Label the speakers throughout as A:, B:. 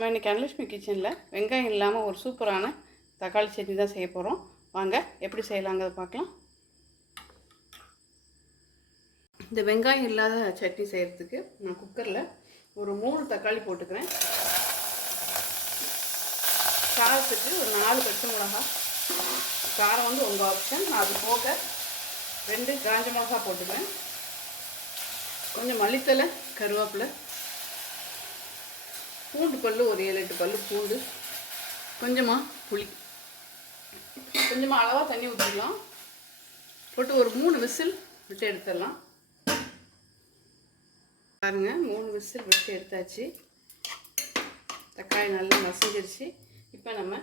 A: நம்ம இன்றைக்கி அனலட்சுமி கிச்சனில் வெங்காயம் இல்லாமல் ஒரு சூப்பரான தக்காளி சட்னி தான் செய்ய போகிறோம் வாங்க எப்படி செய்யலாங்கிறத பார்க்கலாம். இந்த வெங்காயம் இல்லாத சட்னி செய்கிறதுக்கு நான் குக்கரில் ஒரு மூணு தக்காளி போட்டுக்கிறேன். காரத்துக்கு ஒரு நாலு பச்சை மிளகா காரம் வந்து உங்கள் ஆப்ஷன் நான் அது போக ரெண்டு காஞ்ச மிளகா போட்டுக்கிறேன். கொஞ்சம் மல்லித்தலை கருவேப்பிலை பூண்டு பல் ஒரு ஏழு எட்டு பல் பூண்டு. கொஞ்சமாக புளி. கொஞ்சமாக அளவாக தண்ணி ஊற்றிக்கலாம் போட்டு ஒரு மூணு விசில் விட்டு எடுத்துடலாம். பாருங்கள் மூணு விசில் விட்டு எடுத்தாச்சு. தக்காளி நல்லா மசிஞ்சிருச்சு. இப்போ நம்ம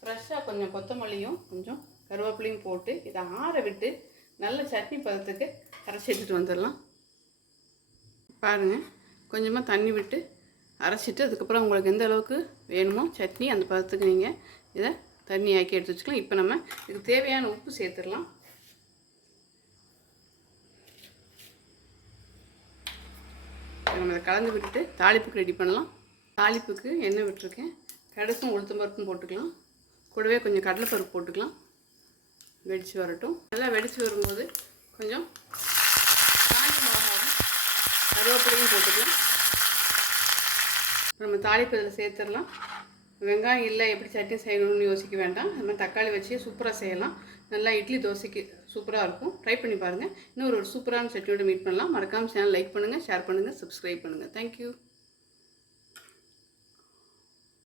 A: ஃப்ரெஷ்ஷாக கொஞ்சம் கொத்தமல்லியும் கொஞ்சம் கருவேப்பிலையும் போட்டு இதை ஆற விட்டு நல்ல சட்னி பதத்துக்கு அரைச்சி எடுத்துகிட்டு வந்துடலாம். பாருங்கள் கொஞ்சமாக தண்ணி விட்டு அரைச்சிட்டு அதுக்கப்புறம் உங்களுக்கு எந்த அளவுக்கு வேணுமோ சட்னி அந்த பதத்துக்கு நீங்கள் இதை தண்ணி ஆக்கி எடுத்து வச்சுக்கலாம். இப்போ நம்ம இதுக்கு தேவையான உப்பு சேர்த்துடலாம். நம்ம இதை கலந்து விட்டுட்டு தாளிப்புக்கு ரெடி பண்ணலாம். தாளிப்புக்கு எண்ணெய் விட்டுருக்கேன். கடைசும் உளுத்தம் பருப்பும் போட்டுக்கலாம். கூடவே கொஞ்சம் கடலைப்பருப்பு போட்டுக்கலாம். வெடித்து வரட்டும். நல்லா வெடித்து வரும்போது கொஞ்சம் காஞ்சி மிளகாவும் கருவேப்பிலையும் போட்டுக்கலாம். நம்ம தாளிப்பு இதில் சேர்த்துடலாம். வெங்காயம் இல்லை எப்படி சட்னி செய்யணும்னு யோசிக்க வேண்டாம். நம்ம தக்காளி வச்சு சூப்பராக செய்யலாம். நல்லா இட்லி தோசைக்கு சூப்பராக இருக்கும். ட்ரை பண்ணி பாருங்கள் இன்னொரு ஒரு சூப்பரான சட்னியோட மீட் பண்ணலாம். மறக்காமல் சேனல் லைக் பண்ணுங்கள் ஷேர் பண்ணுங்கள் சப்ஸ்கிரைப் பண்ணுங்கள் தேங்க்யூ